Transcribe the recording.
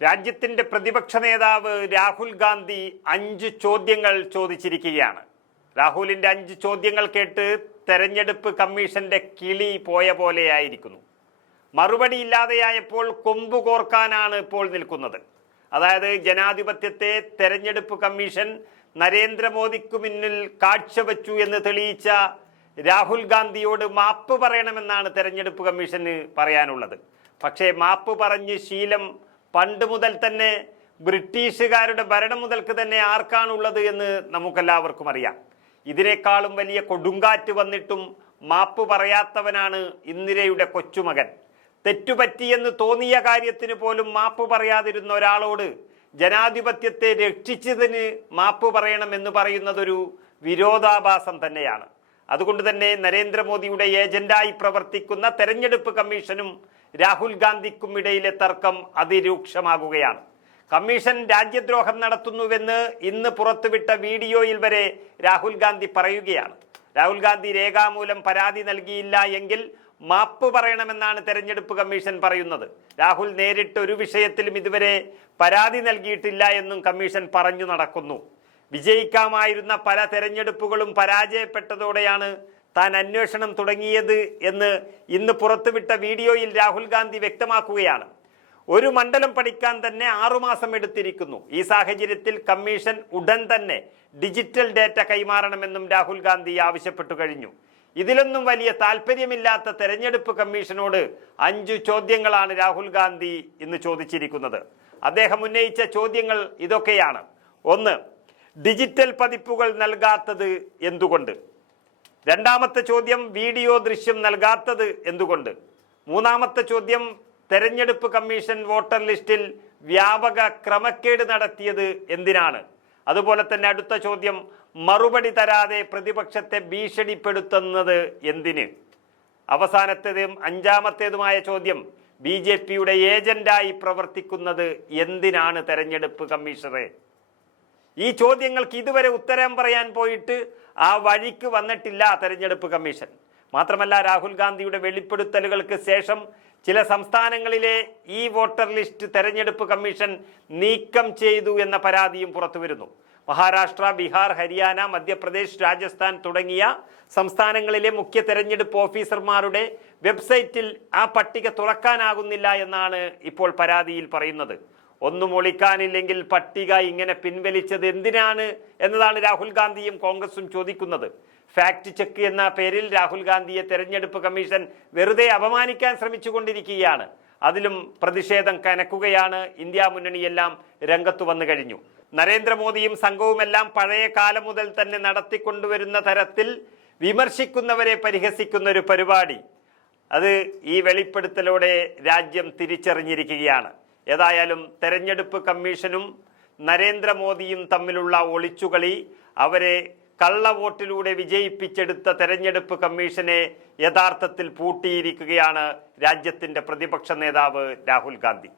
രാജ്യത്തിന്റെ പ്രതിപക്ഷ നേതാവ് രാഹുൽ ഗാന്ധി 5 ചോദ്യങ്ങൾ ചോദിച്ചിരിക്കുകയാണ്. രാഹുലിന്റെ 5 ചോദ്യങ്ങൾ കേട്ട് തെരഞ്ഞെടുപ്പ് കമ്മീഷന്റെ കിളി പോയ പോലെയായിരിക്കുന്നു. മറുപടി ഇല്ലാതെയായപ്പോൾ കൊമ്പ് കോർക്കാനാണ് ഇപ്പോൾ നിൽക്കുന്നത്. അതായത് ജനാധിപത്യത്തെ തെരഞ്ഞെടുപ്പ് കമ്മീഷൻ നരേന്ദ്രമോദിക്കു മുന്നിൽ കാഴ്ചവെച്ചു എന്ന് തെളിയിച്ച രാഹുൽ ഗാന്ധിയോട് മാപ്പ് പറയണമെന്നാണ് തെരഞ്ഞെടുപ്പ് കമ്മീഷന് പറയാനുള്ളത്. പക്ഷേ മാപ്പ് പറഞ്ഞ് ശീലം പണ്ട് മുതൽ തന്നെ ബ്രിട്ടീഷുകാരുടെ ഭരണം മുതൽക്ക് തന്നെ ആർക്കാണുള്ളത് എന്ന് നമുക്കെല്ലാവർക്കും അറിയാം. ഇതിനേക്കാളും വലിയ കൊടുങ്കാറ്റ് വന്നിട്ടും മാപ്പ് പറയാത്തവനാണ് ഇന്ദിരയുടെ കൊച്ചുമകൻ. തെറ്റുപറ്റിയെന്ന് തോന്നിയ കാര്യത്തിന് പോലും മാപ്പ് പറയാതിരുന്ന ഒരാളോട് ജനാധിപത്യത്തെ രക്ഷിച്ചതിന് മാപ്പ് പറയണമെന്ന് പറയുന്നതൊരു വിരോധാഭാസം തന്നെയാണ്. അതുകൊണ്ട് തന്നെ നരേന്ദ്രമോദിയുടെ ഏജന്റായി പ്രവർത്തിക്കുന്ന തെരഞ്ഞെടുപ്പ് കമ്മീഷനും രാഹുൽ ഗാന്ധിക്കും ഇടയിലെ തർക്കം അതിരൂക്ഷമാകുകയാണ്. കമ്മീഷൻ രാജ്യദ്രോഹം നടത്തുന്നുവെന്ന് ഇന്ന് പുറത്തുവിട്ട വീഡിയോയിൽ വരെ രാഹുൽ ഗാന്ധി പറയുകയാണ്. രാഹുൽ ഗാന്ധി രേഖാമൂലം പരാതി നൽകിയില്ല എങ്കിൽ മാപ്പ് പറയണമെന്നാണ് തെരഞ്ഞെടുപ്പ് കമ്മീഷൻ പറയുന്നത്. രാഹുൽ നേരിട്ട് ഒരു വിഷയത്തിലും ഇതുവരെ പരാതി നൽകിയിട്ടില്ല എന്നും കമ്മീഷൻ പറഞ്ഞു നടക്കുന്നു. വിജയിക്കാമായിരുന്ന പല തെരഞ്ഞെടുപ്പുകളും പരാജയപ്പെട്ടതോടെയാണ് താൻ അന്വേഷണം തുടങ്ങിയത് എന്ന് ഇന്ന് പുറത്തുവിട്ട വീഡിയോയിൽ രാഹുൽ ഗാന്ധി വ്യക്തമാക്കുകയാണ്. ഒരു മണ്ഡലം പഠിക്കാൻ തന്നെ 6 മാസം എടുത്തിരിക്കുന്നു. ഈ സാഹചര്യത്തിൽ കമ്മീഷൻ ഉടൻ തന്നെ ഡിജിറ്റൽ ഡേറ്റ കൈമാറണമെന്നും രാഹുൽ ഗാന്ധി ആവശ്യപ്പെട്ടു കഴിഞ്ഞു. ഇതിലൊന്നും വലിയ താല്പര്യമില്ലാത്ത തെരഞ്ഞെടുപ്പ് കമ്മീഷനോട് 5 ചോദ്യങ്ങളാണ് രാഹുൽ ഗാന്ധി ഇന്ന് ചോദിച്ചിരിക്കുന്നത്. അദ്ദേഹം ഉന്നയിച്ച ചോദ്യങ്ങൾ ഇതൊക്കെയാണ്. 1. ഡിജിറ്റൽ പതിപ്പുകൾ നൽകാത്തത് എന്തുകൊണ്ട്? രണ്ടാമത്തെ ചോദ്യം, വീഡിയോ ദൃശ്യം നൽകാത്തത് എന്തുകൊണ്ട്? മൂന്നാമത്തെ ചോദ്യം, തെരഞ്ഞെടുപ്പ് കമ്മീഷൻ വോട്ടർ ലിസ്റ്റിൽ വ്യാപക ക്രമക്കേട് നടത്തിയത് എന്തിനാണ്? അതുപോലെ തന്നെ അടുത്ത ചോദ്യം, മറുപടി തരാതെ പ്രതിപക്ഷത്തെ ഭീഷണിപ്പെടുത്തുന്നത് എന്തിന്? അവസാനത്തേതും 5ാമത്തേതുമായ ചോദ്യം, BJPയുടെ ഏജന്റായി പ്രവർത്തിക്കുന്നത് എന്തിനാണ് തെരഞ്ഞെടുപ്പ് കമ്മീഷണറെ? ഈ ചോദ്യങ്ങൾക്ക് ഇതുവരെ ഉത്തരം പറയാൻ പോയിട്ട് ആ വഴിക്ക് വന്നിട്ടില്ല തെരഞ്ഞെടുപ്പ് കമ്മീഷൻ. മാത്രമല്ല, രാഹുൽ ഗാന്ധിയുടെ വെളിപ്പെടുത്തലുകൾക്ക് ശേഷം ചില സംസ്ഥാനങ്ങളിലെ ഈ വോട്ടർ ലിസ്റ്റ് തെരഞ്ഞെടുപ്പ് കമ്മീഷൻ നീക്കം ചെയ്തു എന്ന പരാതിയും പുറത്തു വരുന്നു. മഹാരാഷ്ട്ര, ബീഹാർ, ഹരിയാന, മധ്യപ്രദേശ്, രാജസ്ഥാൻ തുടങ്ങിയ സംസ്ഥാനങ്ങളിലെ മുഖ്യ തെരഞ്ഞെടുപ്പ് ഓഫീസർമാരുടെ വെബ്സൈറ്റിൽ ആ പട്ടിക തുറക്കാനാകുന്നില്ല എന്നാണ് ഇപ്പോൾ പരാതിയിൽ പറയുന്നത്. ഒന്നും ഒളിക്കാനില്ലെങ്കിൽ പട്ടിക ഇങ്ങനെ പിൻവലിച്ചത് എന്തിനാണ് എന്നതാണ് രാഹുൽ ഗാന്ധിയും കോൺഗ്രസും ചോദിക്കുന്നത്. ഫാക്ട് ചെക്ക് എന്ന പേരിൽ രാഹുൽ ഗാന്ധിയെ തെരഞ്ഞെടുപ്പ് കമ്മീഷൻ വെറുതെ അപമാനിക്കാൻ ശ്രമിച്ചുകൊണ്ടിരിക്കുകയാണ്. അതിലും പ്രതിഷേധം കനക്കുകയാണ്. ഇന്ത്യ മുന്നണിയെല്ലാം രംഗത്തു വന്നു കഴിഞ്ഞു. നരേന്ദ്രമോദിയും സംഘവുമെല്ലാം പഴയ കാലം മുതൽ തന്നെ നടത്തിക്കൊണ്ടുവരുന്ന തരത്തിൽ വിമർശിക്കുന്നവരെ പരിഹസിക്കുന്ന ഒരു പരിപാടി, അത് ഈ വെളിപ്പെടുത്തലോടെ രാജ്യം തിരിച്ചറിഞ്ഞിരിക്കുകയാണ്. ഏതായാലും തെരഞ്ഞെടുപ്പ് കമ്മീഷനും നരേന്ദ്രമോദിയും തമ്മിലുള്ള ഒളിച്ചുകളി, അവരെ കള്ളവോട്ടിലൂടെ വിജയിപ്പിച്ചെടുത്ത തെരഞ്ഞെടുപ്പ് കമ്മീഷനെ യഥാർത്ഥത്തിൽ പൂട്ടിയിരിക്കുകയാണ് രാജ്യത്തിന്റെ പ്രതിപക്ഷ നേതാവ് രാഹുൽ ഗാന്ധി.